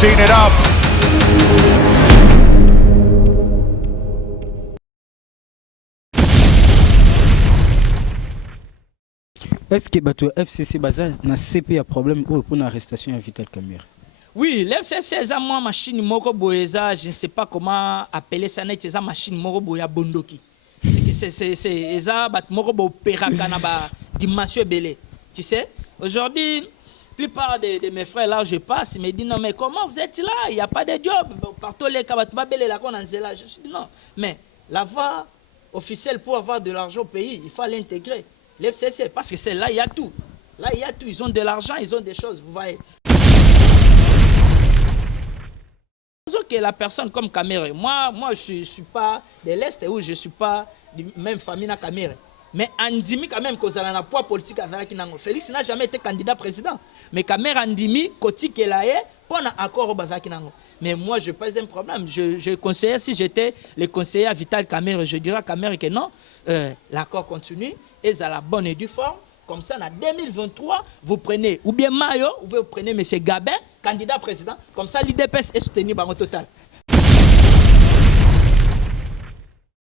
mixing it up. Est-ce que le FCC Baza n'a CP un problème pour l'arrestation de Vital Kamerhe? Oui, l'FCC est une machine moko boyeza, je ne sais pas comment appeler ça, c'est une machine moko boya bondoki. C'est ça moko bo peraka na ba dimension belé. Tu sais, aujourd'hui, la plupart de mes frères là, je passe, ils me disent non mais comment vous êtes là? Il n'y a pas de job. Partout les kabat ba belé là qu'on en là. Je dis non, mais la voie officielle pour avoir de l'argent au pays, il faut l'intégrer. L'FCC, parce que c'est là, il y a tout. Là, il y a tout. Ils ont de l'argent, ils ont des choses, vous voyez. Que la personne comme Kamerhe, moi je ne suis pas de l'Est ou je ne suis pas de même famille na Kamerhe. Mais Andimi quand même cause la poids politique avec Nango. Félix n'a jamais été candidat président. Mais Kamerhe Andimi côté qu'elle a pour un accord au Bazaki Nango. Mais moi je n'ai pas un problème. Je conseillais si j'étais le conseiller à Vital Kamerhe, je dirais à Kamerhe que non, l'accord continue et ça la bonne et du forme. Comme ça, en 2023, vous prenez ou bien Mayo, ou vous prenez M. Gabin, candidat président. Comme ça, l'IDPS est soutenu par au total.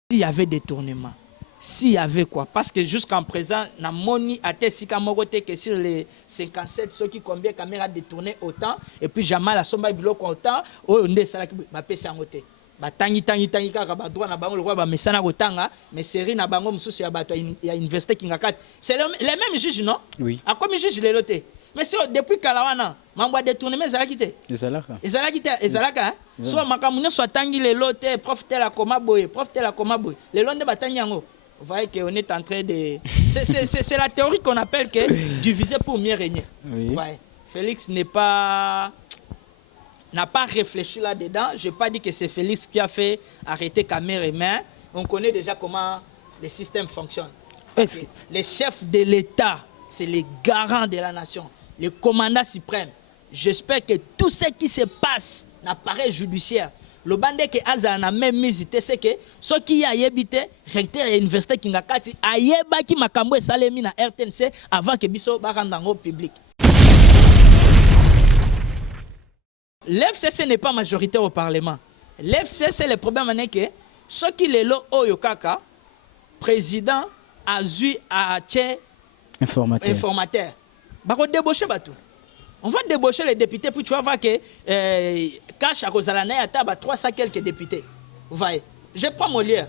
S'il y avait des tournements, s'il y avait quoi? Parce que jusqu'en présent, na moni a tesika mogote que sur les 57, ceux qui combien caméra détourné autant, et puis jamais la somme biloko autant, on est ça qui va passer en côté. Tangi kaka ba droit na bango le ba mesana kotanga mais série na bango mususu ya bato ya université kingakati c'est les mêmes juges non oui a comme juge les loté mais c'est depuis kalawana mambo détournement ezalaki ezalaka soit makamune soit tangi les loté prof tel la koma boy les londe batangi yango vous voyez qu'on est en train de c'est la théorie qu'on appelle que diviser pour mieux régner oui. Félix n'a pas réfléchi là-dedans. Je n'ai pas dit que c'est Félix qui a fait arrêter Kamerhe, mais on connaît déjà comment le système fonctionne. Les chefs de l'État, c'est les garants de la nation, les commandants suprêmes. J'espère que tout ce qui se passe n'appareil judiciaire. Le bandé que Aza n'a même mis, c'est que ceux qui a habité, recteur de l'université qui a kati, a yebaki makambo et salemi na RTNC avant que biso barandango public. L'FCC n'est pas majoritaire au Parlement. L'FCC, le problème est que ceux qui les lots au Yokaka, président, Azui, Ache, informateur. On va débaucher les députés, puis tu vas voir que Cash à Rosalana à table 300 quelques députés. Vous voyez. Je prends Molière.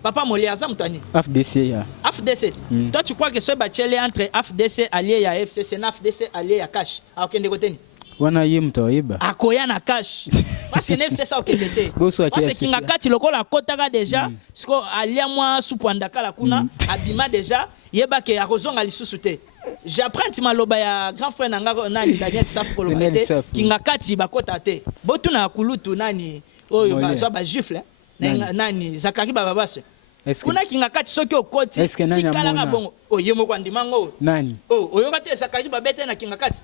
Papa Molière, Zamtani. AFDC. AFDC. Toi, tu crois que ce bachelier entre AFDC allié à FCC, AFDC allié à Cash. À aucun côté. Wana yemto iba akoya na cash parce que neuf c'est ça oketete parce que kinga kati lokola kotaka déjà siko alia moi supwandaka la kuna abima déjà yeba ke akozonga lisusu te j'apprends ti maloba ya grand frère nanga nani Daniel Saf ko lobete kinga kati bakota te botuna kulutu nani oyo bazwa ba gifle nani Zakari bababase kuna kinga kati soki okoti tikala bongo oyemo kwa ndimango nani oyo kati Zakari babete na kinga kati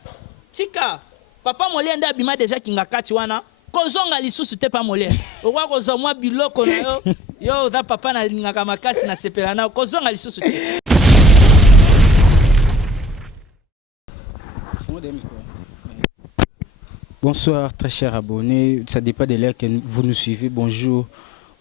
tika Papa Molière nda bima déjà kingakati wana kozonga lisusu te pa Molière okwa kozwa mwa biloko na yo da papa na ngaka makasi na sepela na kozonga lisusu te. Bonsoir très chers abonnés, ça dépend de l'heure que vous nous suivez. Bonjour,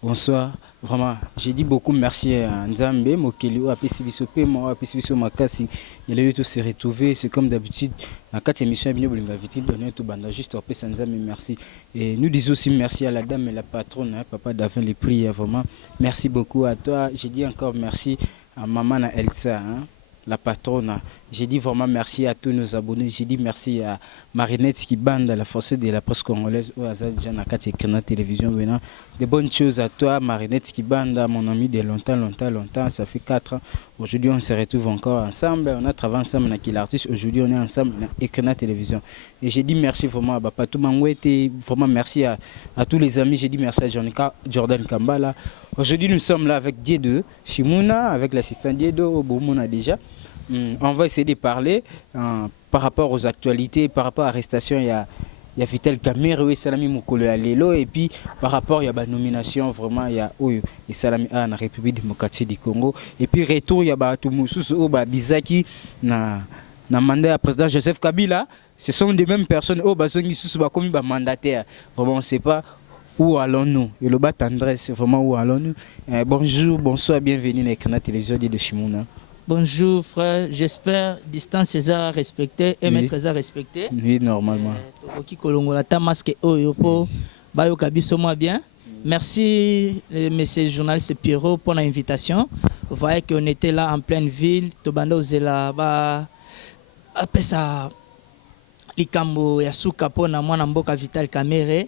bonsoir. Vraiment, j'ai dit beaucoup merci à Nzambe, Mokeli, à Pessibiso Pema, à Pessibiso Makasi. Il a eu tout se retrouver. C'est comme d'habitude. Dans 4 émissions, il m'a invité à donner tout banda. Juste à Pessa Nzambe, merci. Et nous disons aussi merci à la dame et la patronne, hein, Papa Davin, les prix. Vraiment, merci beaucoup à toi. J'ai dit encore merci à maman Elsa, hein, la patronne. J'ai dit vraiment merci à tous nos abonnés. J'ai dit merci à Marinette qui bande à la force de la presse congolaise au hasard déjà dans la télévision venant. De bonnes choses à toi, Marinette qui bande, mon ami de longtemps. Ça fait 4 ans. Aujourd'hui, on se retrouve encore ensemble. On a travaillé ensemble avec l'artiste. Aujourd'hui, on est ensemble dans la télévision. Et j'ai dit merci vraiment à Bapatou Mangwete. Vraiment merci à tous les amis. J'ai dit merci à Jordan Kambala. Aujourd'hui, nous sommes là avec Diedo Shimuna, avec l'assistant Diedo Boumona déjà. On va essayer de parler par rapport aux actualités, par rapport à l'arrestation. Il y a Vital Kamerhe, Salami Mokolo Alelo, et puis par rapport il y a la nomination, vraiment il y a Salami à la République démocratique du Congo. Et puis retour, il y a Bizaki, na mandat à président Joseph Kabila. Ce sont des mêmes personnes. Oh, bah, comme mandataire. Vraiment, on ne sait pas où allons-nous. Et le bas tendresse, c'est vraiment où allons-nous. Bonjour, bonsoir, bienvenue dans l'écran télévision de Chimouna. Bonjour frère, j'espère distance César respecté et maître César respecté. Oui, normalement. Tokoki kolongola ta masque oyo po bayo kabiso moi bien. Merci monsieur journaliste Pierrot pour l'invitation. Vous voyez qu'on était là en pleine ville, tobanda ozela ba apesa likambo ya suka pona mwana mboka Vital Kamerhe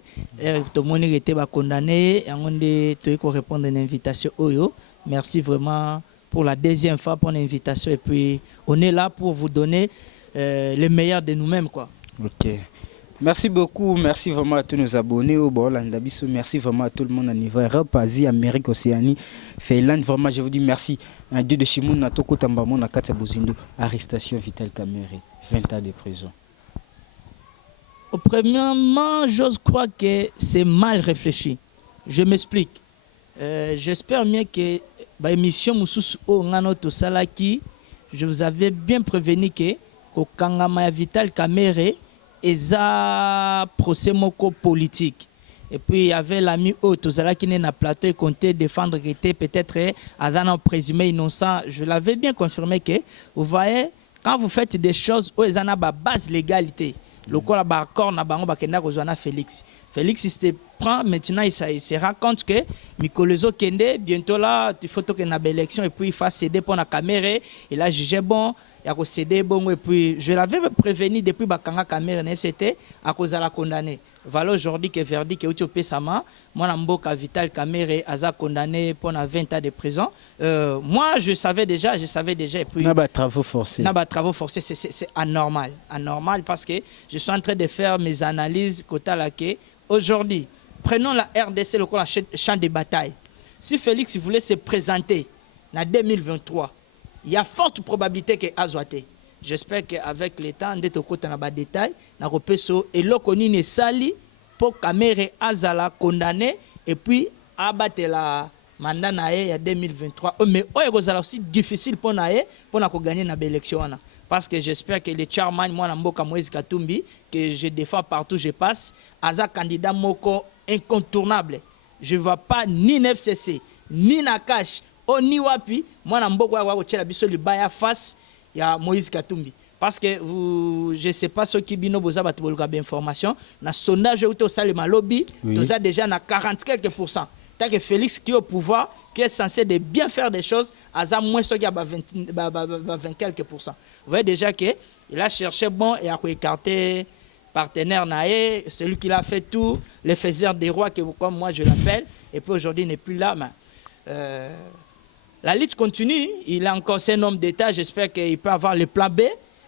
to moni était ba condamné yango nde to ko répondre à l'invitation oyo. Merci vraiment pour la deuxième fois pour l'invitation et puis on est là pour vous donner le meilleur de nous-mêmes quoi. OK. Merci beaucoup, merci vraiment à tous nos abonnés au Bolandabiso, merci vraiment à tout le monde à niveau Europe, Asie, Amérique, Océanie, Finlande, vraiment je vous dis merci. Un dieu de Chimoun, Natoko Tambamon, Nakatsa Bozindo, arrestation Vital Kamerhe, 20 ans de prison. Premièrement, j'ose croire que c'est mal réfléchi. Je m'explique. J'espère bien que l'émission Moussous Ngano Tosalaki, je vous avais bien prévenu que Kangama Vital Kamerhe est un procès moko politique. Et puis il y avait l'ami Tozala qui n'est pas plateau et comptait défendre qui était peut-être un présumé innocent. Je l'avais bien confirmé que vous voyez, quand vous faites des choses où ils ont une base légalité, le corps a accord na bango bakenda kozwana Félix. Félix il se prend maintenant il se rend compte que Mikolezo Kende bientôt là il faut que na élection et puis il faut céder pour la caméra il a jugé bon il a cédé bon et puis je l'avais prévenu depuis bakanga caméra c'était à cause de la condamné. Voilà aujourd'hui que verdict est au Sama moi mboka Vital Kamerhe a condamné pour 20 ans de prison. Moi je savais déjà et puis n'a pas travaux forcés. N'a pas travaux forcés c'est anormal parce que je suis en train de faire mes analyses côté là que aujourd'hui prenons la RDC le champ de bataille. Si Félix voulait se présenter en 2023, il y a forte probabilité que Azoate. J'espère qu'avec le temps, on côté dans les détails, na repeso et l'okoni ne sali pour Kamerhe Azala condamné et puis abattre la mandat nae en 2023. Mais c'est aussi difficile pour nae pour gagner na élection parce que j'espère que le chairman moi Mboka Moïse Katumbi que je défends partout je passe aza candidat moko incontournable. Je ne vois pas ni NFCC ni Nakash ni wapi moi Mboka wa kochela biso libaya face ya Moïse Katumbi parce que je ne sais pas ce qui bino boza batu boluka information na sondage où to sale malobi to a déjà na 40 quelques %. Tant que Félix qui est au pouvoir, qui est censé de bien faire des choses, à moins ce qui a 20 quelques %. Vous voyez déjà qu'il a cherché bon et a écarté partenaire naé, celui qui a fait tout, le faiseur des rois, comme moi je l'appelle, et puis aujourd'hui il n'est plus là. Mais, la lutte continue, il a encore ses noms d'État, j'espère qu'il peut avoir le plan B,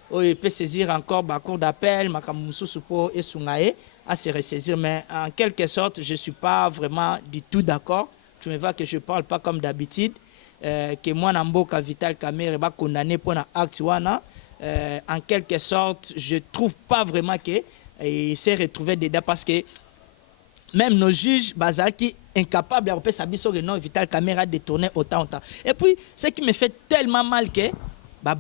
où il peut saisir encore la cour d'appel, Makamousou Soupo et Sungae, à se ressaisir. Mais en quelque sorte, je ne suis pas vraiment du tout d'accord. Tu me vois que je ne parle pas comme d'habitude, que moi, Namboka Vital Kamerhe va condamner pour un acte. En quelque sorte, je ne trouve pas vraiment qu'il s'est retrouvé dedans parce que même nos juges, Bazaki, incapables de repérer sa biso que non, Vital Kamerhe a détourné autant. Et puis, ce qui me fait tellement mal que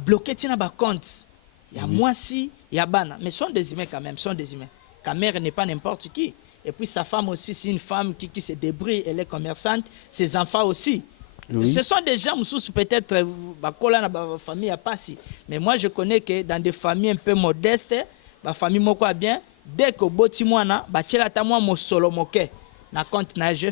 bloquer tina ba compte. Il y a moi si, il y a Bana. Mais sont des humains quand même, sont des humains. Kamerhe n'est pas n'importe qui. Et puis sa femme aussi, c'est une femme qui se débrouille, elle est commerçante. Ses enfants aussi. Oui. Ce sont des gens, peut-être, la famille a pas si. Mais moi, je connais que dans des familles un peu modestes, la famille moko bien, dès que boti mwana, bachela ta moi mo solo moke. Na compte na je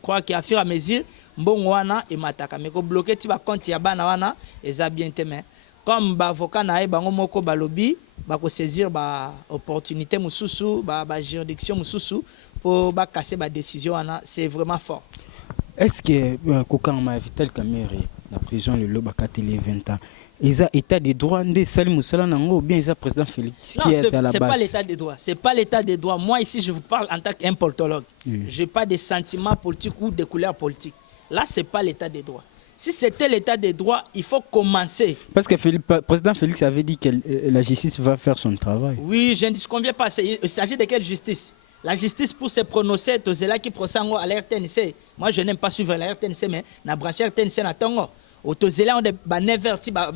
crois qu'à fur et à mesure, mbongo wana et mataka. Mais ko bloquer ti ba compte ya bana wana, eza bien témen. Comme bavoka na e bango moko balobi, bako saisir ba opportunité mususu, ba juridiction mususu pour ba casser ba décision wana, c'est vraiment fort. Est-ce que Kokangama Vital Kamerhe la prison le loba les 20 ans ils ont état de droit de Salim Moussala ou bien ils ont président Félix qui est à la base. C'est pas l'état de droit. C'est pas l'état de droit. Moi ici je vous parle en tant qu'un politologue. Je n'ai pas de sentiments politiques ou de couleurs politiques. Là c'est pas l'état de droit. Si c'était l'état de droit, il faut commencer. Parce que le président Félix avait dit que la justice va faire son travail. Oui, je ne disconviens pas. Il s'agit de quelle justice? La justice pour se prononcer, c'est là qui procède à la RTNC. Moi, je n'aime pas suivre la RTNC, mais la branche RTNC n'a pas. Autozela on est banéverti ba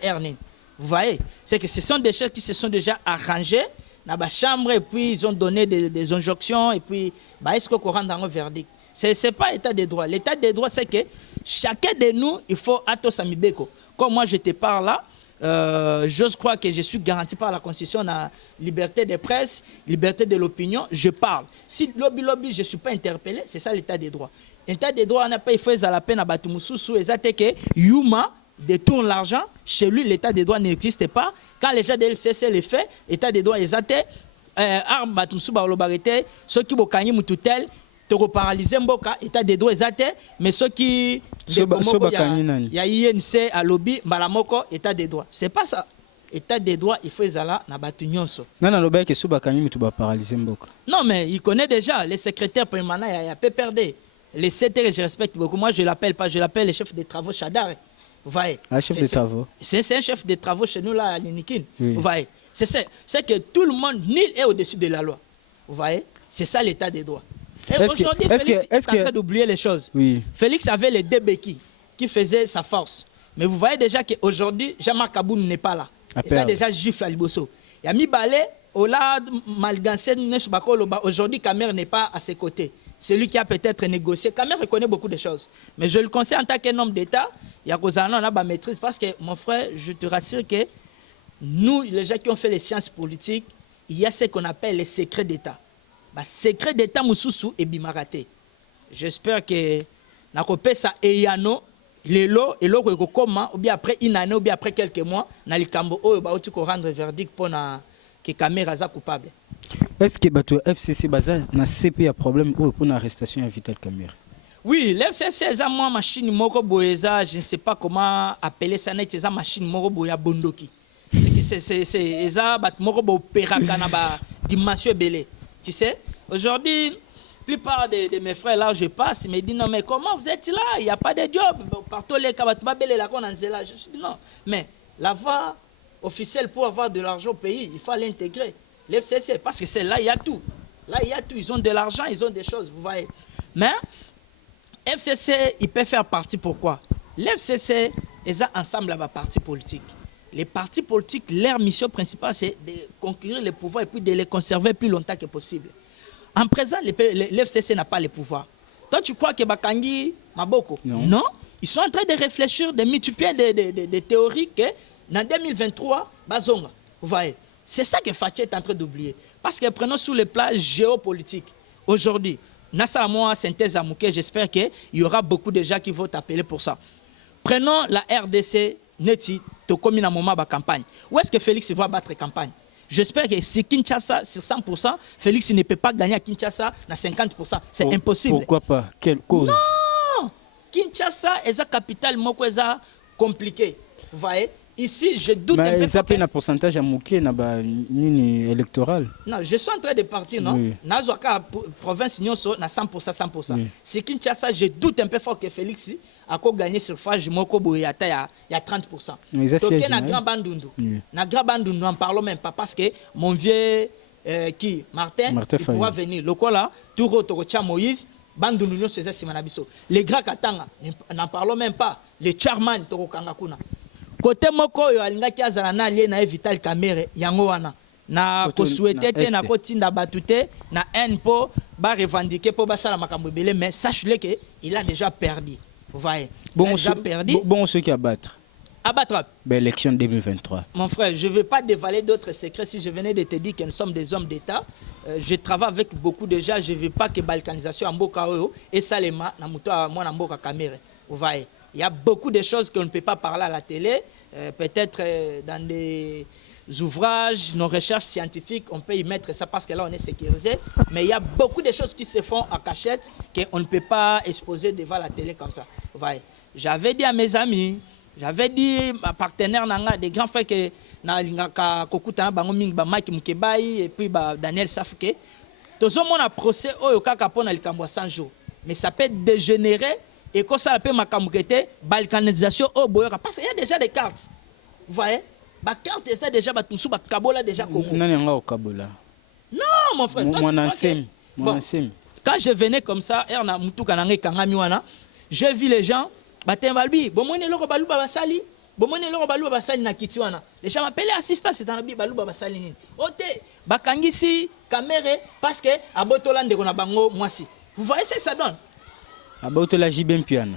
ernin. Vous voyez, c'est que ce sont des choses qui se sont déjà arrangées dans la chambre et puis ils ont donné des injonctions et puis est-ce qu'on rentre dans un verdict. Ce n'est pas l'état des droits. L'état des droits, c'est que chacun de nous, il faut atos amibeko. Comme moi, je te parle là, j'ose croire que je suis garanti par la Constitution la liberté de presse, liberté de l'opinion, je parle. Si lobby, je ne suis pas interpellé, c'est ça l'état des droits. L'état des droits, on n'a pas fait à la peine à Batumususu, et que Yuma détourne l'argent, chez lui, l'état des droits n'existe pas. Quand les gens de l'FCC le fait, l'état des droits, ils étaient, Batumusu, ceux qui ont gagné Moututel, toko paralysé mboka état des droits exact mais ceux qui il y a INC à lobby balamoko état des droits c'est pas ça état des droits il faut ezala na batu nyonso non lobby que soba kanyi mutu ba paralysé mboka non mais il connaît déjà les secrétaires permanents il y a PPRD les CTR je respecte beaucoup moi je l'appelle pas je l'appelle le chef des travaux Chadar vous voyez chef des travaux c'est un chef des travaux chez nous là à Linikin vous voyez c'est que tout le monde nul est au-dessus de la loi vous voyez c'est ça l'état des droits. Aujourd'hui, Félix est en train d'oublier les choses. Oui. Félix avait les deux béquilles qui faisaient sa force. Mais vous voyez déjà qu'aujourd'hui, Jean-Marc Aboun n'est pas là. Et ça, déjà, Juif à Liboso. Il y a mis Balé, Ola, Malgansen, aujourd'hui, Kamer n'est pas à ses côtés. C'est lui qui a peut-être négocié. Kamer reconnaît beaucoup de choses. Mais je le conseille en tant qu'un homme d'État, il y a qu'on a la maîtrise. Parce que, mon frère, je te rassure que nous, les gens qui ont fait les sciences politiques, il y a ce qu'on appelle les secrets d'État. Secret d'État Moussoussou et Bimarate. J'espère que nakopé ça eyano lelo et l'eau comment ou bien après une année ou bien après quelques mois na likambo oyo ba oti ko rendre verdict pour na que caméra za coupable. Est-ce que bato FCC baza na CP a problème ou pour l'arrestation de Vital Kamerhe? Oui, l'FCC est une machine moko boyeza, je ne sais pas comment appeler ça, c'est une machine moko boya bondoki. C'est ça bat moko bo peraka na ba dimension belé. Tu sais, aujourd'hui, la plupart de mes frères là, je passe, ils me disent non, mais comment vous êtes là? Il n'y a pas de job. Partout les kabatubabele là qu'on en là. Je dis non, mais la voie officielle pour avoir de l'argent au pays, il faut l'intégrer. L'FCC, parce que c'est là, il y a tout. Là, il y a tout. Ils ont de l'argent, ils ont des choses, vous voyez. Mais FCC, il peut faire partie pourquoi? L'FCC, ils ont ensemble là-bas parti politique. Les partis politiques, leur mission principale, c'est de conquérir le pouvoir et puis de les conserver plus longtemps que possible. En présent, l'FCC n'a pas le pouvoir. Toi, tu crois que Bakangi, Maboko? Non. Ils sont en train de réfléchir, de multiplier des théories que dans 2023, Bazonga. Vous voyez? C'est ça que Fatih est en train d'oublier. Parce que prenons sur le plan géopolitique. Aujourd'hui, Nassa moi synthèse Amouké, j'espère qu'il y aura beaucoup de gens qui vont t'appeler pour ça. Prenons la RDC, Neti, comme un moment de campagne. Où est-ce que Félix va battre campagne? J'espère que si Kinshasa, sur 100%, Félix ne peut pas gagner à Kinshasa à 50%. C'est impossible. Pourquoi pas? Quelle cause? Non! Kinshasa est la capitale compliquée. Vous voyez? Ici, je doute un peu. Ça fait un pourcentage à Mouké électoral. Non, je suis en train de partir, non? Oui. Dans la province, nous sommes à 100%. Oui. Si Kinshasa, je doute un peu fort que Félix a gagné sur Fage, il y a 30%. Donc, na Grand Bandundu. Na Grand Bandundu, n'en parlons même pas parce que mon vieux Martin il pourra venir. Le coup là, tout le Moïse, Bandundu, nous faisons Simanabiso. Les grands Katanga, n'en parlons même pas. Les Charman, Toro Kangakuna. Côté moko yo alingaki azala na lié na Vital Kamerhe yango wana na ko souhaiter te na ko tinda batute na po ba revendiquer pour basala makambo belé mais sache-le que il a déjà perdu. Vous voyez? Bon ceux qui abattre l'élection 2023. Mon frère, je ne veux pas dévaler d'autres secrets. Si je venais de te dire que nous sommes des hommes d'État, je travaille avec beaucoup de gens. Je ne veux pas que la balkanisation en Mboka et Salema na muto moi Mboka Kamerhe. Vous voyez? Il y a beaucoup de choses qu'on ne peut pas parler à la télé. Peut-être dans des ouvrages, nos recherches scientifiques, on peut y mettre ça parce que là, on est sécurisé. Mais il y a beaucoup de choses qui se font en cachette qu'on ne peut pas exposer devant la télé comme ça. Vous voyez? J'avais dit à mes amis, j'avais dit à partenaires, des grands frères que Mike Mukebai et puis Daniel Safke, tout le monde a procès au Kaka na likambo 100 jours. Mais ça peut dégénérer. Et quand ça appelle ma camouquette, balkanisation au boyora. Parce qu'il y a déjà des cartes. Vous voyez? Ma carte c'est déjà Batunsu, Kabola déjà Congo. Non, Kabola. Non, mon frère. Toi, bon, quand je venais comme ça, j'ai vu les gens, Batembalbi, bon, moi, le Balu Babasali, bomone loko baluba basali na kiti wana les gens m'appellent assistant c'est dans la bible baluba basali nini ote bakangisi caméra parce que abotola ndeko na bango mwasi vous voyez ce que ça donne abotola Jibem Piana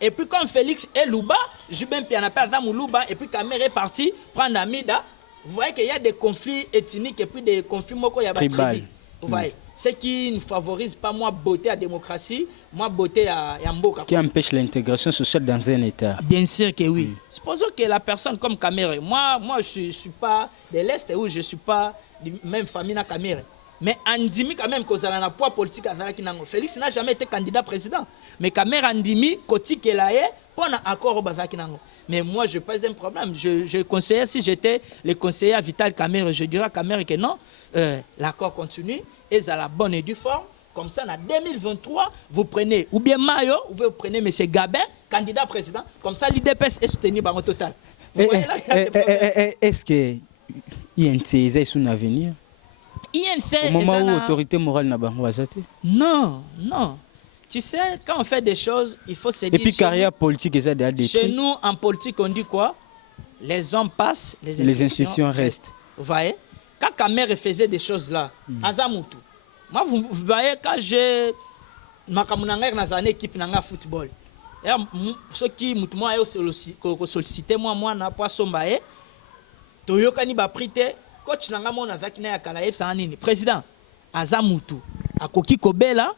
et puis comme Félix et Louba Jibem Piana perd dans Louba et puis caméra est parti prendre Amida vous voyez qu'il y a des conflits ethniques et puis des conflits moko ya ba tribu vous voyez ce qui ne favorise pas moi beauté à démocratie, moi beauté à Mboka. Qui empêche l'intégration sociale dans un État. Bien sûr que oui. Supposons que la personne comme Kamere, moi je suis pas de l'Est ou je suis pas de même famille na Kamere. Mais Andimi quand même cause na poids politique à Nango. Félix n'a jamais été candidat président. Mais Kamere Andimi koti kelaye pour un accord au Bazaki Nango. Mais moi je pas un problème. Je conseillais si j'étais le conseiller à Vital Kamere, je dirais à Kamere que non, l'accord continue. Et à la bonne et due forme, comme ça, en 2023, vous prenez ou bien Mayo, ou vous prenez M. Gabin, candidat président, comme ça, l'IDPS est soutenu par un total. Est-ce que INC est son avenir? INC au moment où l'autorité morale n'a pas été? Non, non. Tu sais, quand on fait des choses, il faut se dire... Et puis, carrière politique, ça a des chez nous, en politique, on dit quoi? Les hommes passent, les institutions restent. Vous voyez? Quand Kamere faisait des choses là, Azamutu. Moi, vous voyez, quand j'ai ma équipe de football, ceux qui m'ont sollicité, moi, na pas sombaye, Toyokani ba prité, coach nanga mon azaki na yakala yebsa nini, président Azamutu, akoki kobela,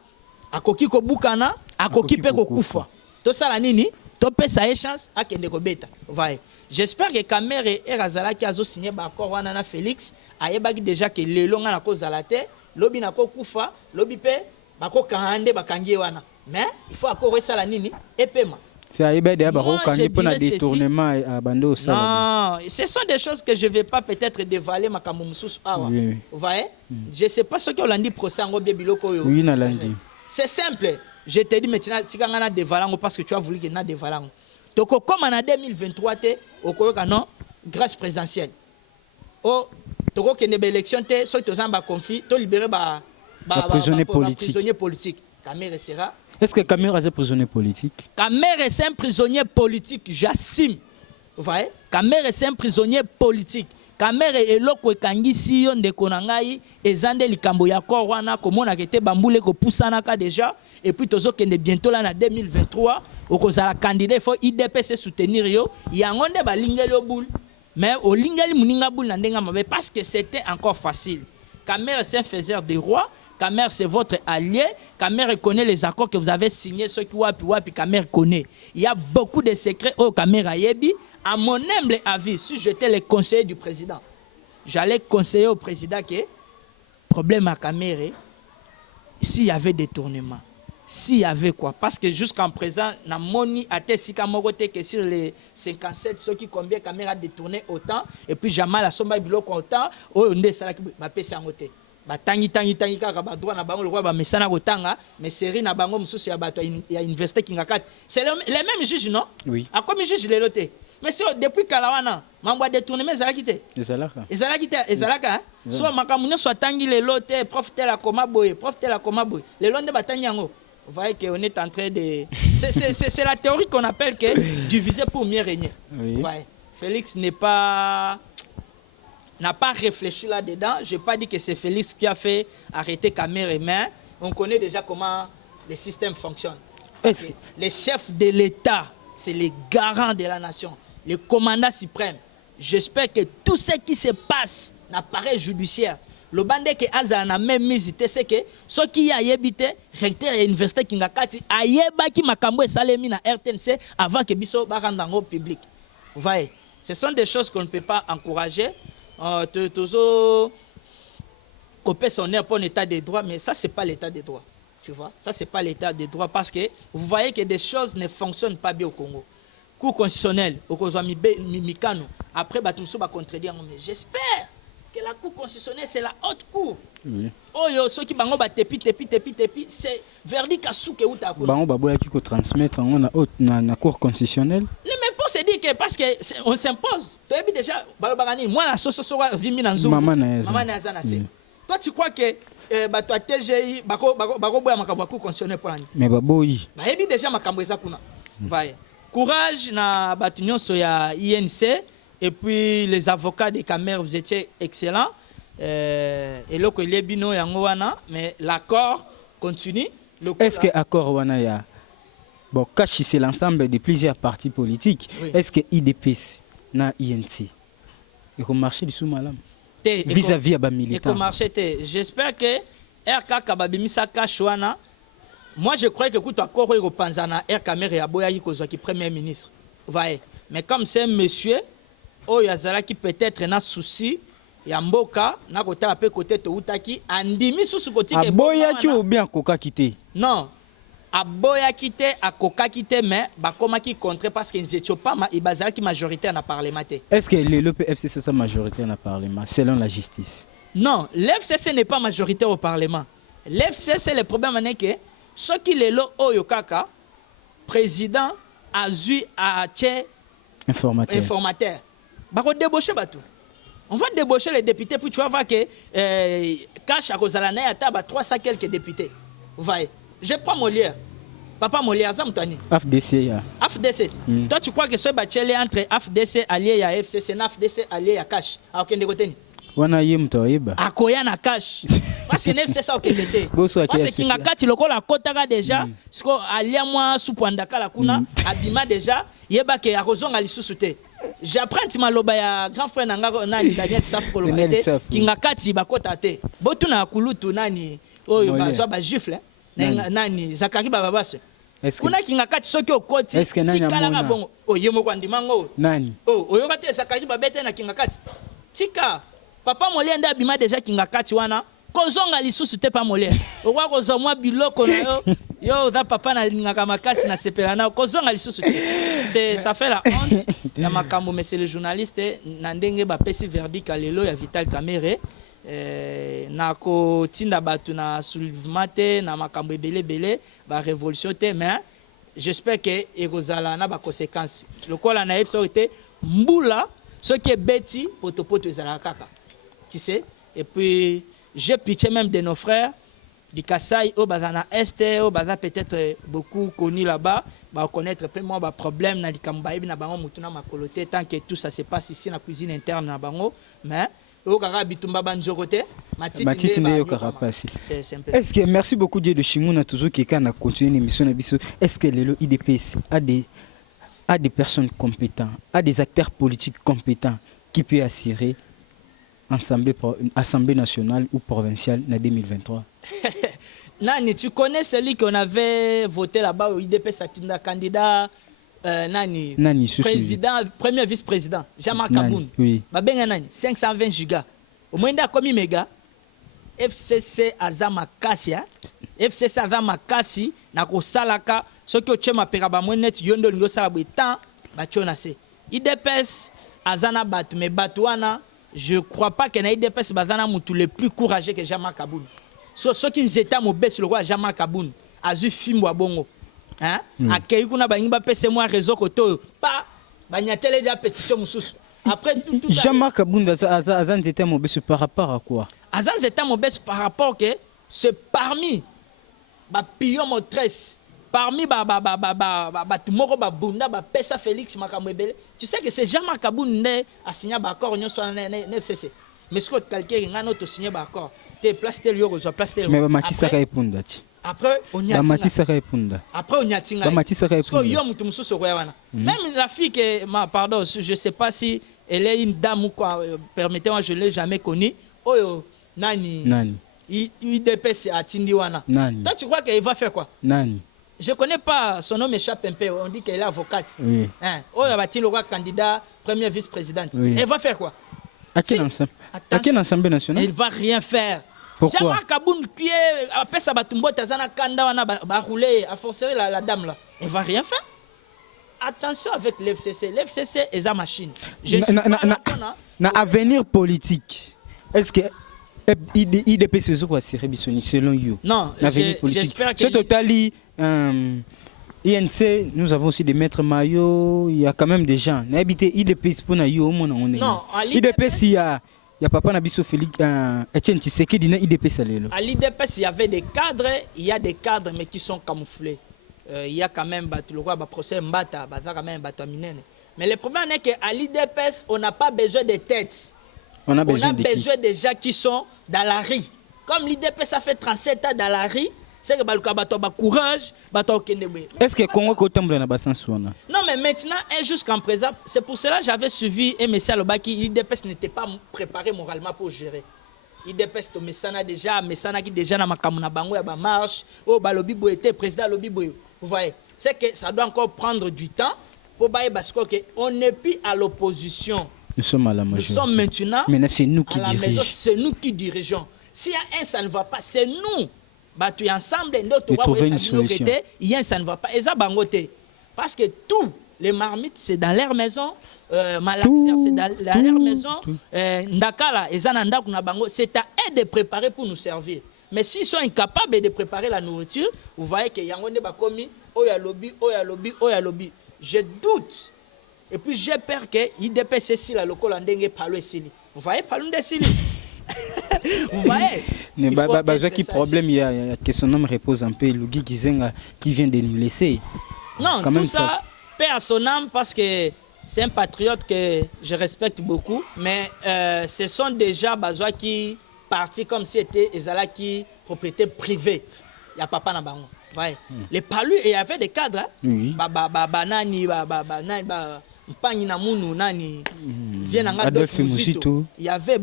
akoki kobukana, akoki pe kokufa. To sala nini? To pesa chance akende kobeta. Voyez. J'espère que Kamere et Razala qui a signé l'accord wana Félix ayebaki déjà que lelo nga na ko zalate, lobi na ko kufa, lobi pe bako kande bakangi wana. Mais il faut accord ça la nini et paiement. C'est ayebade ya bako kangi pour na détournement à bando ça. Non, ce sont des choses que je vais pas peut-être dévaler makambo mususu awa. Vous voyez? Je sais pas ce que on dit procès ngo biloko yo. Oui na landi. C'est simple. Je te dis maintenant, tu as des valango parce que tu as voulu qu'il y ait des valango. Donc, comme en 2023, au non, grâce présidentielle. Oh, tu as une élection, tu as un conflit, tu as libéré prisonnier politique. Kamere sera. Est-ce que Kamere est un prisonnier politique? Kamere est un prisonnier politique, j'assume. Vous voyez? Kamere est un prisonnier politique. Kamere eloko ekangisi yo ndeko na ngai ezande likambo ya kor wana komona kete bambule ko pusana ka déjà et puis tozo kende bientôt là na 2023 okozala candidat il faut IDPS soutenir yo yango nde balingeli yo boule mais olingeli muninga boule na ndenga mabe parce que c'était encore facile. Kamere c'est un faiseur de roi. Kamere c'est votre allié. Kamere connaît les accords que vous avez signés, ceux qui wapi Kamere connaît. Il y a beaucoup de secrets au Kamere Ayebi. À mon humble avis, si j'étais le conseiller du président, j'allais conseiller au président que problème à Kamere, s'il y avait détournement, s'il y avait quoi, parce que jusqu'en présent, na moni a tesika mogote que sur les 57 ceux qui combien Kamere a détourné autant et puis Jamal a somba biloko autant, oh on est ça qui m'a pèsé en côté. Tangi kaka ba droit na bango le ba mesana kotanga mais série na bango mususu ya bato ya université kingakati c'est les mêmes juges non oui a comme juge les loté mais c'est depuis kalawana mambo détournement ezalaki ezalaka so makamunyo so tangi les loté prof tel la koma boy les londe batangi yango vous voyez qu'on est en train de c'est la théorie qu'on appelle que diviser pour mieux régner oui. Ouais. Félix n'a pas réfléchi là-dedans. Je n'ai pas dit que c'est Félix qui a fait arrêter Kamere, mais on connaît déjà comment le système fonctionne. Les chefs de l'État, c'est les garants de la nation, les commandants suprêmes. J'espère que tout ce qui se passe n'appareil judiciaire. Le bandé que Aza n'a même mis, c'est que ceux qui a yébité, recteur de l'université Kingakati, a yébaki makambo et salemi na RTNC avant que Bisso barandango public. Vous voyez, ce sont des choses qu'on ne peut pas encourager. Toujours couper son air pour l'état des droits, mais ça, c'est pas l'état des droits. Tu vois, ça, c'est pas l'état des droits parce que vous voyez que des choses ne fonctionnent pas bien au Congo. Cour constitutionnelle, au Mikano, après, Batumso va contredire, mais j'espère que la Cour constitutionnelle, c'est la haute cour. Oui. Oh, yo, ceux qui bango ba tepi, c'est verdict à souke ou ta cour. Bango baboya qui ko transmettre na Cour constitutionnelle. Mais pour se dire que parce que on s'impose. Tu as vu déjà balobagani moi la soso vimi na nzungu. Maman na zana se. Toi tu crois que ba toi TGI bako boya makambo ya Cour constitutionnelle pour ani. Mais baboyi. Ba yebi déjà makambo eza kuna. Vaye. courage na batunion so ya INC et puis les avocats de Camer, vous étiez excellents. Et là, il y a bino yango wana, mais l'accord continue. Est-ce que l'accord wana ya bon, cache c'est l'ensemble de plusieurs partis politiques. Oui. Est-ce que IDPS na INC et qu'on marche du sous-malam vis-à-vis à militants? J'espère que RK Kababimisa cache wana. Moi, je crois que quand accord est repense na RK Mère Aboya qui premier ministre. Voyez. Mais comme c'est un monsieur, oh yazala qui peut-être na souci. Ya mboka na kota pe côté to utaki andimi susu koti ke Aboya ki ou bien koka kité. Non. Aboya kité a koka kité mais ba koma ki contre parce que n'étions pas ibazala qui majorité na parlement. Est-ce que le FCC sa majorité na parlement selon la justice? Non, l'FCC n'est pas majorité au parlement. L'FCC le problème est que ce qui est là au yokaka président a eu à tché informateur. Ba ko débaucher batou. On va débaucher les députés, puis tu vas voir que Cash à Kozalana y a 300 quelques députés. Vous voyez. Je prends Molière. Papa Molière, Zamtani. AFDC. AFDC. Toi, tu crois que ce bachelier entre AFDC allié à FCC, AFDC allié à Cash. À aucun côté. Wana yimto iba. Akoya na Cash. Parce que FCC ça aucun côté. Parce que Kingakati loko la kotaka déjà, parce que allié moi soupandaka la kuna, abima déjà, yeba ke akozonga lisusuté. J'apprends que maloba ya grand frère nani Daniel Saf kolobete kingakati bakota te botuna kulutu nani oyo bazwa ba gifle nani Zakari bababase kuna kingakati soki okoti tikala na bongo oyemo kwa ndimango nani oyo kate Zakari babete na kingakati tika papa Molière nda bima déjà kingakati wana kozonga lisusu te pa Molière okwa kozwa mwa biloko na yo yo da papa na ngaka makasi na sepela na kozonga lisusu te ça fait la honte ya makambo monsieur le journaliste na ndenge ba pesi verdict lelo ya Vital Kamerhe na ko tinda batu na soulèvement te na makambo ebele ba révolution te mais j'espère que ekozala na ba conséquences lokola na yebso te mbula ce qui est beti potopoto ezala kaka tu sais et puis j'ai pitié même de nos frères du Kassai, au Bazana Est, au Baza peut-être beaucoup connu là-bas, va connaître plein de problèmes dans les Kambaïb, na bango mutuna makolote tant que tout ça se passe ici dans la cuisine interne na bango, mais au Kara bitumba banjorote, Matisse ne yokara passi. Est-ce que merci beaucoup Dieu de Chimouna toujours qui quand a continué l'émission na biso, est-ce que le IDPS a des personnes compétentes, a des acteurs politiques compétents qui peuvent assurer Assemblée nationale ou provinciale en 2023? Nani, tu connais celui qu'on avait voté là-bas au IDPS Satinda, candidat Nani, président, premier vice-président, Jean-Marc Kaboun. Oui. Babenga Nani, 520 gigas. Au moins d'un commis méga, FCC Azama Kassi, FCC Azama Kassi, Nako Salaka, ce que tu m'as payé, net yondo nyo salabuitan, bachonase. IDPS Azana Bat, mais Batouana. Je ne crois pas que l'IDPS bazana moutou le plus courageux que Jean-Marc Kaboun. Ceux qui étaient mauvais sur le roi Jean-Marc Kaboun, a vu film ou bongo. Hein? A Keikouna Bangba pèse moi réseau koto pas Bagnatele de la pétition moussous. Après tout Jean-Marc Kaboun Azan était mauvais par rapport à quoi? Azan était mauvais par rapport que c'est parmi ba pion motrice. Parmi Tumoro Bunda, Pesa Félix Makamwebele, tu sais que c'est Jean-Marc Kaboun a signé un accord sur le FCC. Mais ce que quelqu'un a notre signé un accord, tu es place tel lieu, tu place tel lieu. Mais Matissa répond. Après, on y a Matissa répond. Après, on y a tingé. Matissa répond. Même la fille que, pardon, je ne sais pas si elle est une dame ou quoi, permettez-moi, je ne l'ai jamais connue. Oh, Nani. Il dépasse à Tindiwana. Toi, tu crois qu'elle va faire quoi? Nani. Je ne connais pas, son nom m'échappe un peu, on dit qu'elle est avocate. Oui. Hein? Oh, elle va-t-il le roi candidat, première vice-présidente. Oui. Elle va faire quoi? À quel Assemblée nationale? Elle ne va rien faire. Pourquoi? Jean-Marc Kaboun, qui est après ça, Tazana Kanda, va rouler, à forcer la dame là. Elle ne va rien faire. Attention avec l'FCC. L'FCC est sa machine. Na avenir politique, est-ce que IDP se soit selon vous? Non, j'espère que... C'est totalement... INC, nous avons aussi des maîtres maillots, il y a quand même des gens. IDP, pour non, IDP, il y a Papa Nabiso Félix, Etienne Tshisekedi, IDP, à l'IDP, il y avait des cadres, il y a des cadres, mais qui sont camouflés. il y a quand même le procès Mbata, quand même mais le problème est qu'à l'IDPS, on n'a pas besoin de têtes. On a besoin de gens qui sont dans la rue. Comme l'IDPS a fait 37 ans dans la rue, c'est que le courage. Est-ce que Congo Kotambo n'a pas sens? Non, mais maintenant, et jusqu'en présent, c'est pour cela que j'avais suivi et M. Alobaki, l'IDPS n'était pas préparé moralement pour gérer. IDPS to mesana déjà qui déjà na makamuna bango ya ba marche au balobi boy était président lobi boy. Vous voyez, c'est que ça doit encore prendre du temps pour bailler parce que on n'est plus à l'opposition. Nous sommes à la majorité. Nous sommes maintenant c'est nous qui dirigeons. C'est nous qui dirigeons. S'il y a un ça ne va pas, c'est nous. Battu ensemble de trouver une solution. Il y a un ça ne va pas et ça bangote parce que tous les marmites c'est dans leur maison. Malaxer, c'est dans leur maison. Ndakala, c'est à eux de préparer pour nous servir. Mais s'ils sont incapables de préparer la nourriture, vous voyez que Yangonde Bakomi, Oya Lobby, Oya Lobby, Oya Lobby. Je doute. Et puis j'ai peur que l'IDP c'est la local en dengue palo sili. Vous voyez, palo de sili. Vous voyez? Qui problème, il y a que son nom repose un peu. Lugi Gizenga qui vient de nous laisser. Non, tout ça, paix à son âme parce que. C'est un patriote que je respecte beaucoup, mais ce sont déjà Bazois qui partis comme si c'était Ezalaki, propriété privée. Il n'y a pas de bango. Les palus, il y avait des cadres. Il y avait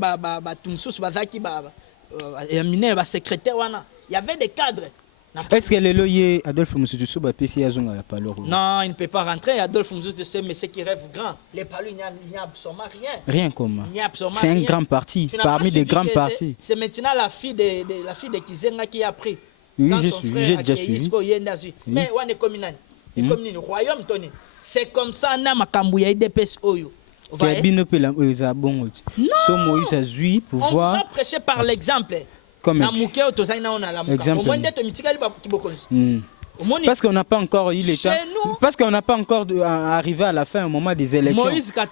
il y avait des cadres. Est-ce que le loyer Adolphe Moussoutou va passer à la paleur? Non, il ne peut pas rentrer. Adolphe Moussoutou, mais c'est qui rêve grand. Les palus, il n'y a absolument rien. Rien comme. C'est un grand parti, parmi des grands partis. C'est maintenant la fille de Kizenga qui a pris. Oui, j'ai déjà suivi. Mais on est comme une royaume, Tony. C'est comme ça, on a Makambouya IDPS Oyo. Non, on vous a prêché par l'exemple. Parce qu'on n'a pas encore eu le temps. Parce qu'on n'a pas encore arrivé à la fin au moment des élections.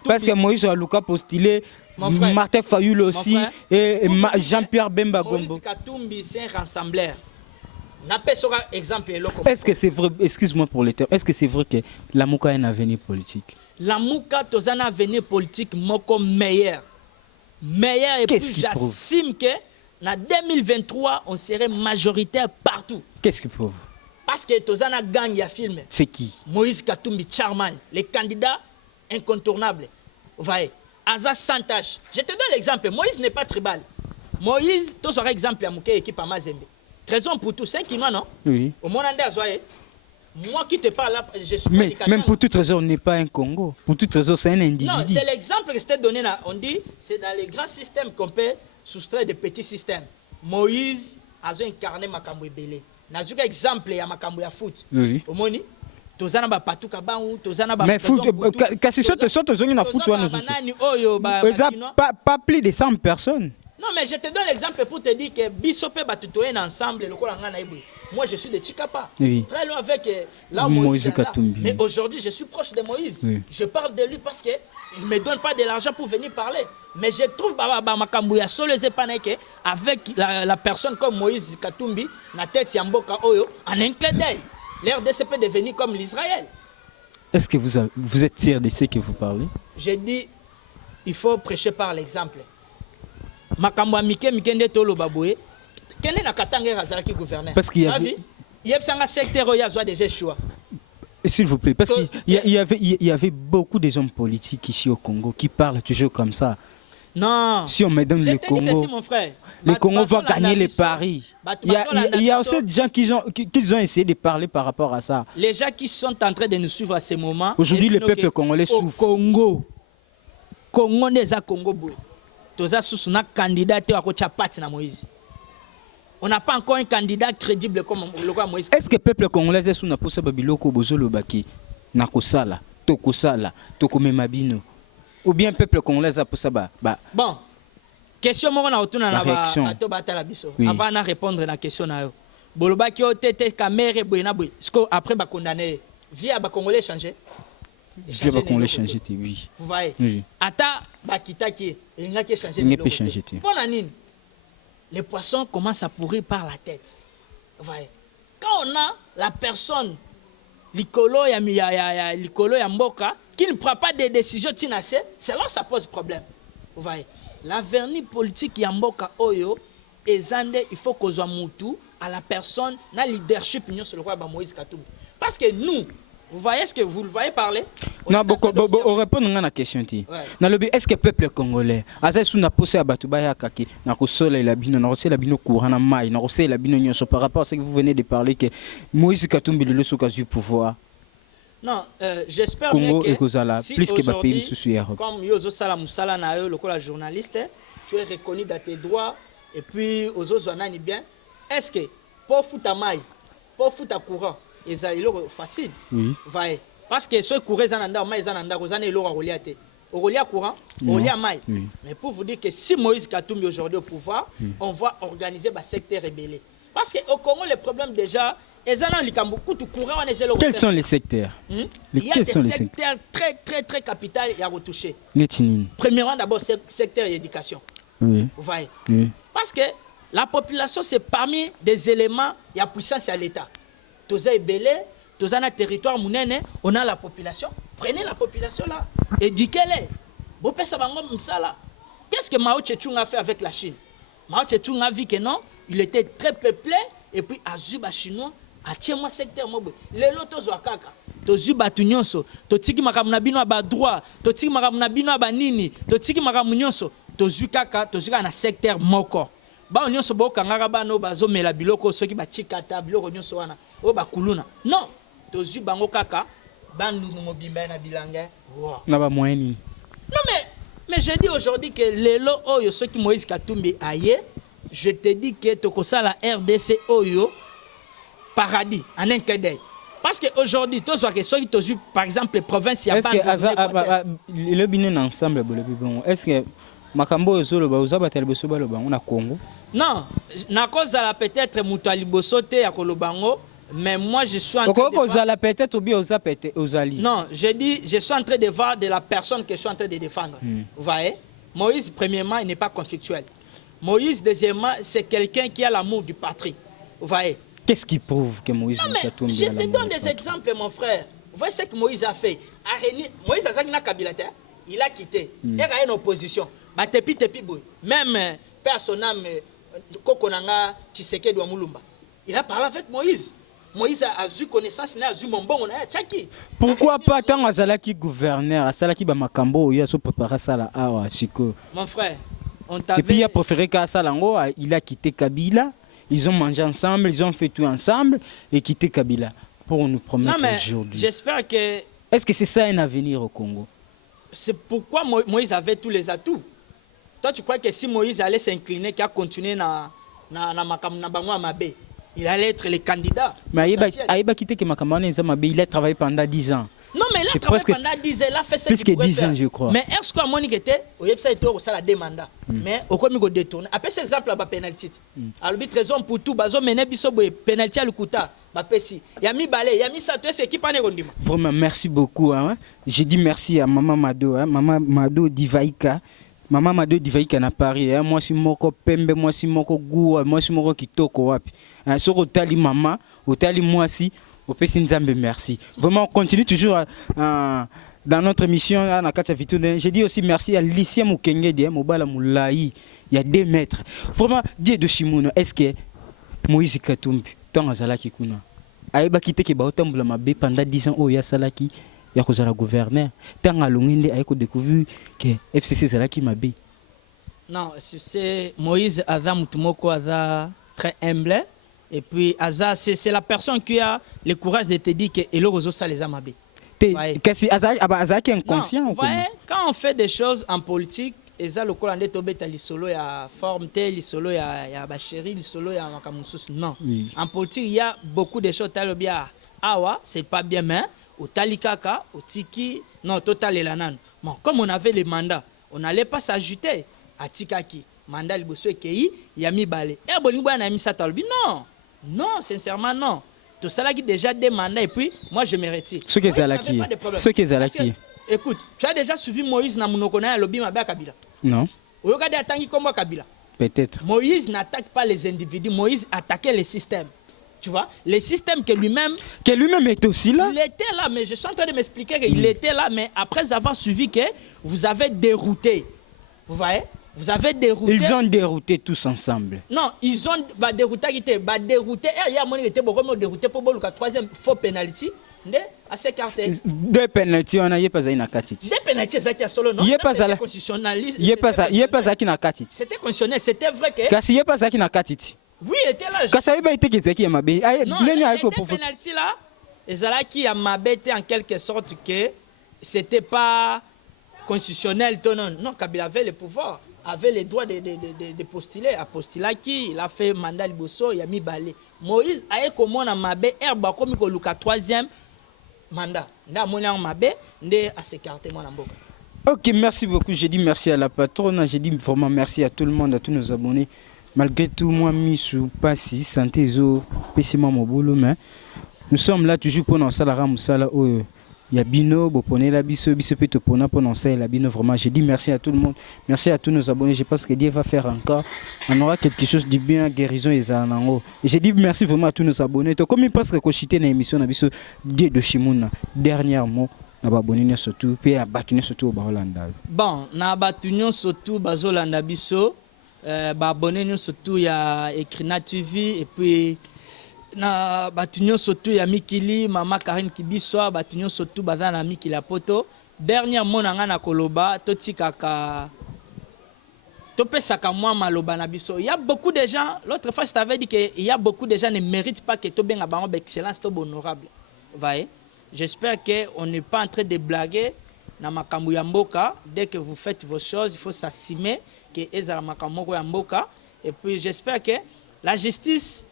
Parce que Moïse Aluka postulé, Martin Fayoul aussi et Jean-Pierre Bemba Gombo. Moïse Katumbi, c'est un rassembleur. Est-ce que c'est vrai, excuse-moi pour le terme, est-ce que c'est vrai que la Mouka a un avenir politique? La Mouka a un avenir politique meilleur. Meilleur et puis j'assume que en 2023, on serait majoritaire partout. Qu'est-ce qui prouve? Parce que Tozana gagne à film. C'est qui? Moïse Katumbi Charman, les candidats incontournables. Vous voyez, Asa Santache. Je te donne l'exemple. Moïse n'est pas tribal. Moïse, tu auras exemple à Mouké équipe à Mazembe. Trésor pour tout, 5 mois, non? Oui. Au monde Azoye. Moi qui te parle là, je suis mais même pour tout trésor, on n'est pas un Congo. Pour tout trésor, c'est un individu. Non, c'est l'exemple que je t'ai donné là. On dit, c'est dans les grands systèmes qu'on peut soustraire des petits systèmes. Moïse a incarné Makambo Belé. N'a pas exemple à Makambo ya foot. Oui. Au moni, tozana ba patu kabangu, tozana ba. Mais foot, kasi soto zongi na foot wana zuzu. Pas plus de 100 personnes. Non, mais je te donne l'exemple pour te dire que Bissope Batutoyen ensemble, le Kolanga Naïboui. Moi, je suis de Chikapa. Oui. Très loin avec là Moïse Katumbi. Mais aujourd'hui, je suis proche de Moïse. Oui. Je parle de lui parce qu'il ne me donne pas de l'argent pour venir parler. Mais je trouve que avec la personne comme Moïse Katumbi, la tête Yamboka Oyo, en un clin d'œil, l'RDC peut devenir comme l'Israël. Est-ce que vous êtes sûr de ce que vous parlez? J'ai dit, il faut prêcher par l'exemple. Makambo Mike Mikende Tolo Baboué, quel est le Razaki gouverneur? Parce qu'il y avait. Il y a un secteur où il y a déjà choix. S'il vous plaît, parce qu'il y avait beaucoup de hommes politiques ici au Congo qui parlent toujours comme ça. Non. Si on me donne le Congo, ceci, mon frère. Le Congo va gagner les paris. Il y a aussi des gens qui ont essayé de parler par rapport à ça. Les gens qui sont en train de nous suivre à ce moment. Aujourd'hui, le peuple congolais souffre. Au Congo n'est pas Congo. Tous les candidats qui na Moïse. On n'a pas encore un candidat crédible comme Moïse. Est-ce que le peuple congolais est sous la posa babiloko bozolo baki nakosala tokosala tokomemabino ou bien peuple congolais a posa ba bon question mo na otuna na ba to batala biso oui. Avant de répondre à la question na yo bolobaki o tete caméra boyna boy parce après ba condamner via ba congolais changer via ba congolais changer oui vous voyez oui. Ata ba kitaki il n'a qu'à changer il peut changer bon anine les poissons commencent à pourrir par la tête. Vous voyez? Quand on a la personne likolo ya mboka, qui ne prend pas des décisions tinacé, c'est là que ça pose problème. Vous voyez, l'avenir politique ya mboka oyo ezande, il faut qu'on soit moutou à la personne na leadership sur le roi Moïse Katumbi. Parce que nous, vous voyez ce que vous le voyez parler? Non, on répond à la question. Est-ce que le peuple congolais, a posé à Batouba Kaki, n'a reçu la bino, n'a reçu la bino courant, n'a reçu la bino par rapport à ce que vous venez de parler, que Moïse Katumbi le sous du pouvoir? Non, j'espère bien que si plus que aujourd'hui, comme Yozo Sala Moussala na yo, le journaliste, tu es reconnu dans tes droits, et puis aux autres zones bien, est-ce que pour foutre à maille, pour foutre à courant, c'est facile? Oui. Parce que ceux qui courent zananda, mais zananda, ils ont l'eau à relier. Au relier courant, au relier maille. Mais pour vous dire que si Moïse Katumbi aujourd'hui au pouvoir, on va organiser le secteur rébellé. Parce qu'au Congo, le problème déjà, quels sont les secteurs? Il y a des secteurs très, très, très capitaux à retoucher. Premièrement, d'abord, secteur d'éducation. Oui. Vous voyez? Oui. Parce que la population, c'est parmi des éléments, il y a puissance à l'État. Tous les belés, tous les territoires, on a la population. Prenez la population là, éduquez-les. Qu'est-ce que Mao Tse-tung a fait avec la Chine? Mao Tse-tung a vu que non, il était très peuplé, et puis Azuba chinois, a tient moi secteur mobo. Les lotos wa kaka. Tozu batu nyonso, totiki makamuna bino ba droit, totiki makamuna bino ba nini, totiki makamu nyonso, tozu kaka, tozu na secteur moko. Ba nyonso bo kangaka bano bazo mela biloko soki ba chikata biloko nyonso wana, o ba kuluna. Non, tozu bango kaka, bandu mobimba na bilanga. Na ba moyeni. Non mais je dis aujourd'hui que les lo oyo soki Moïse Katumbi aye, je te dis que tokosa la RDC oyo paradis en un cas d'œil. Parce qu'aujourd'hui, tous ceux qui ont par exemple les provinces, il y a est-ce que le binen ensemble, est-ce que Makambo et Zolo, vous avez on a Congo? Non, na cause la peut-être Moutali Bosote à Kolobango, mais moi je suis en train de voir peut-être ou bien aux alliés. Non, je dis, je suis en train de voir de la personne que je suis en train de défendre. Vous voyez? Moïse, premièrement, il n'est pas conflictuel. Moïse, deuxièmement, c'est quelqu'un qui a l'amour du patrie. Vous voyez? Qu'est-ce qui prouve que Moïse Katumbi je te donne des exemples, mon frère. Vous voyez ce que Moïse a fait. Moïse a Kabila, il a quitté. Il y a une opposition. Même personnel, Kokonanga, Tshisekedi ou Moulumba. Il a parlé avec Moïse. Moïse a eu connaissance, il a eu mon bon, on a tchaki. Pourquoi pas tant Azalaki gouverneur, Azalaki Bamakambo, il a préparé ça là, Chico. Mon frère, on t'avait... Et puis il a préféré qu'à Salango, il a quitté Kabila. Ils ont mangé ensemble, ils ont fait tout ensemble et quitté Kabila pour nous promettre aujourd'hui. J'espère que... Est-ce que c'est ça un avenir au Congo? C'est pourquoi Moïse avait tous les atouts. Toi, tu crois que si Moïse allait s'incliner, qu'il a continué il allait être le candidat. Mais il a quitté il a travaillé pendant 10 ans. Non, mais il a travaillé pendant 10 ans, il a fait ça. Plus que 10 ans, je crois. Mais est-ce que Monique était, au website, il a des mandats. Mais au comité de détourner. Après cet exemple, il y a pénalité. Alors, il y a raison pour tout. Il y a pénalité à l'Ukuta. Il y a mis balai, il y a mis ça, tout ce qui est vraiment, merci beaucoup. Hein. Je dis merci à Maman Mado, hein. Maman Mado Divaïka. Maman Mado Divaïka na Paris. Hein. Moi, je suis moko pembe, moi, je suis moko goua, moi, je suis moko kitoko wapi. Sur Otali Maman, Otali moi aussi. Au Pessin Nzambe, merci. Vraiment, on continue toujours dans notre émission. Je dis aussi merci à Lycée Moukengedi, Mobala Moulaï. Il y a 2 mètres. Vraiment, Dieu de Shimono, est-ce que Moïse Katumbi, tant Azalaki Kuna, Aïba quitté que Baotamboula Mabé pendant 10 ans, Oya Salaki, Yakozala gouverneur, tant à Longinde, Aïko découvert que FCC Zalaki Mabé. Non, c'est Moïse Adam Tumoko Aza très humble. Et puis, Aza, c'est la personne qui a le courage de te dire que Elogozo ça les a mabé. Aza qui est inconscient. Vous voyez, quand on fait des choses en politique, Eza le courant de Tobeta, l'isolo, il y a forme, l'isolo, il y a Bachéri, l'isolo, il y a Makamousous. Non. Oui. En politique, il y a beaucoup de choses. Awa, c'est pas bien, mais au Talikaka, au Tiki, non, total et lanan. Bon, comme on avait les mandats, on n'allait pas s'ajouter à Tikaki. Mandat, il y a mis balai. Et bon, il a mis ça, non. Non, sincèrement, non. Tout ça là qui déjà des mandats et puis moi je me retire. Ce qui est Zalaki. Ce qui est Zalaki. Écoute, tu as déjà suivi Moïse na Munokona lobi mabe Kabila? Non. Regarde Atangi comme Kabila. Peut-être. Moïse n'attaque pas les individus, Moïse attaquait les systèmes. Tu vois, le système que lui-même était aussi là. Il était là, mais je suis en train de m'expliquer qu'il était là, mais après avoir suivi que vous avez dérouté. Vous voyez? Vous avez dérouté. Ils ont dérouté tous ensemble. Non, ils ont dérouté. Dérouté. Et il y a mon était beaucoup dérouté pour le troisième faux penalty. À ces cartes. Deux penalty, on a y pas na katiti. Deux penalty, c'était solo non. Il pas ça là. Il pas ça qui na katiti. C'était constitutionnel, c'était vrai que. Kasi il pas ça qui na katiti. Oui, il était là. Kasi il été qui mabe. Non, les penalty là, Ezalaki a mabete en quelque sorte que c'était pas constitutionnel. Non, Kabila avait le pouvoir, avait le droit de postuler. A postulé qui il a fait mandat liboso, il a mis balai. Moïse a comment on a mabé herba comme il a troisième mandat. Nda mona mabé, ndé à s'écarter mon amboka. Ok, merci beaucoup. J'ai dit merci à la patronne. J'ai dit vraiment merci à tout le monde, à tous nos abonnés. Malgré tout, moi, Missou, Passi, Santé Zo, Pessima Mobolo, mais nous sommes là toujours pour nous salara musala oh yabino bopone la biso biso peto pona pour nous la bino vraiment. J'ai dit merci à tout le monde, merci à tous nos abonnés. Je pense que Dieu va faire encore, on aura quelque chose de bien, guérison et zanango. Et j'ai dit merci vraiment à tous nos abonnés. Donc comme il passe que cochiter dans l'émission na biso Dieu de Shimuna dernier mot. Abonné surtout puis abattu surtout au Barolanda. Bon, na abattu surtout bazolanda biso abonné surtout il y a Ekrina TV et puis na batunyo surtout ya Mikili mama Karine Kibiso batunyo surtout bazana Mikili poto dernier mot nanga na koloba totikaka topesaka moi maloba na biso. Il y a beaucoup de gens, l'autre fois je t'avais dit que il y a beaucoup de gens ne méritent pas que to benga bango excellence to honorable. Vous voyez? J'espère qu'on n'est pas en train de blaguer dans makambo ya mboka. Dès que vous faites vos choses, il faut s'assumer que ezala makambo ya mboka. Et puis j'espère que la justice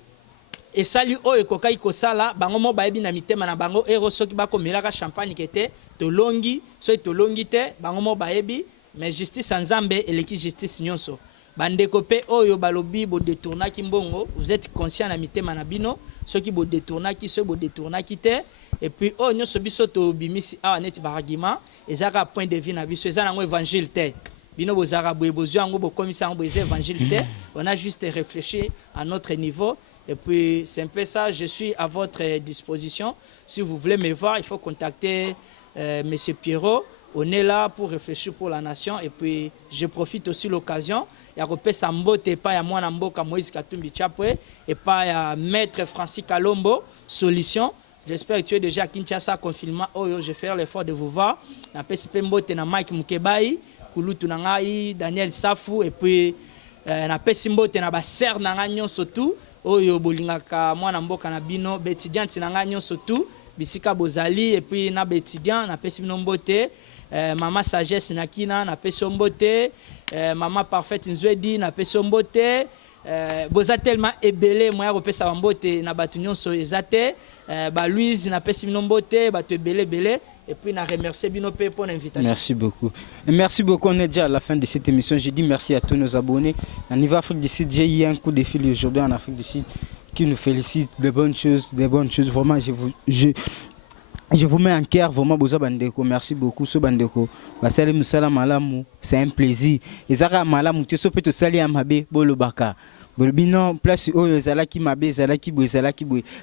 et salut o ekokai kosala bango mo baebi na mitema na bango ero soki bako melaka champagne kete to longi so to longi te bango mo baebi mais justice nzambe eleki justice nyonso bandeko pe oyo balobi bo détournaki mbongo vous êtes conscient na mitema na bino soki bo détournaki so bo détournaki te et puis oh nyonso biso to bimisi awa neti baragima ezaka point de vue na biso ezana ngo évangile te. Bino bozara boyebozo ngo bokomisa ngo boyeze évangile te. On a juste réfléchi à notre niveau. Et puis, c'est un peu ça, je suis à votre disposition. Si vous voulez me voir, il faut contacter M. Pierrot. On est là pour réfléchir pour la nation. Et puis, je profite aussi de l'occasion. Il y a Repé Sambote, et pas Mwana Mboka Moïse Katumbi Chapwe, et pas Maître Francis Kalombo, Solution. J'espère que tu es déjà à Kinshasa, confinement. Oh, je vais faire l'effort de vous voir. Na PCP Mbote, na Mike Mukebai, Kulutu Nangai, Daniel Safou, et puis na PCP Mbote, na Baser Nanganyon surtout. Oyo bolingaka mwana mboka na bino bétidiant tinanga nyonso tout bisika bozali et puis na bétidiant na pesi bino mbote mama sagesse na kina na pesi mbote mama parfaite nzwedi na pesi mbote boza tellement ebele moya kopesa mbote na batu nyonso ezate ba Louise na pesi bino mbote batu ebele belé et puis na remercier bino pe pour l'invitation. Merci beaucoup. Et merci beaucoup, on est déjà à la fin de cette émission. Je dis merci à tous nos abonnés. Au niveau Afrique du Sud, j'ai eu un coup de fil aujourd'hui en Afrique du Sud qui nous félicite de bonnes choses, Vraiment, je vous mets en cœur, vraiment, Boza Bandeko. Merci beaucoup, So Bandeko. Basali Musala Malamu, c'est un plaisir. Et Zara Malamu, tu sais, peut-être Sali Amabe, Bolo Baka. Non, place Zalaki Mabe, Zalaki Boy,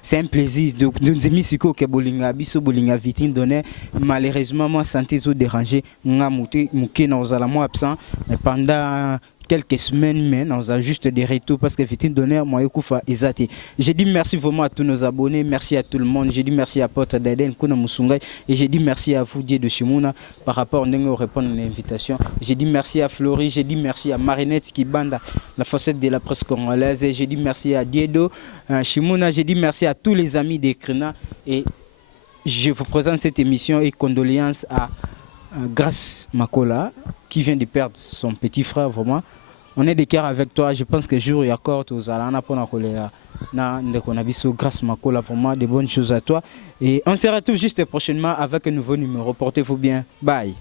c'est un plaisir. De nous émissions que Bolinga, Biso Bolinga, Vitine donnait. Malheureusement, moi, santé zo dérangé. Mouké, nous allons absent pendant quelques semaines, mais on a juste des retours parce que Vitine Donner, moi, Ezate. J'ai dit merci vraiment à tous nos abonnés, merci à tout le monde. J'ai dit merci à Porte d'Aden, Kuna Musungay, et j'ai dit merci à vous, Dieu de Shimuna, par rapport à répondre à l'invitation. J'ai dit merci à Florie, j'ai dit merci à Marinette qui bande la facette de la presse congolaise, et j'ai dit merci à Diedo, Shimuna, j'ai dit merci à tous les amis d'Ekrina, et je vous présente cette émission et condoléances à Grace Makola qui vient de perdre son petit frère vraiment. On est de cœur avec toi. Je pense que jour et accord aux Alana pour Grace Makola, vraiment de bonnes choses à toi. Et on se retrouve juste prochainement avec un nouveau numéro. Portez-vous bien. Bye.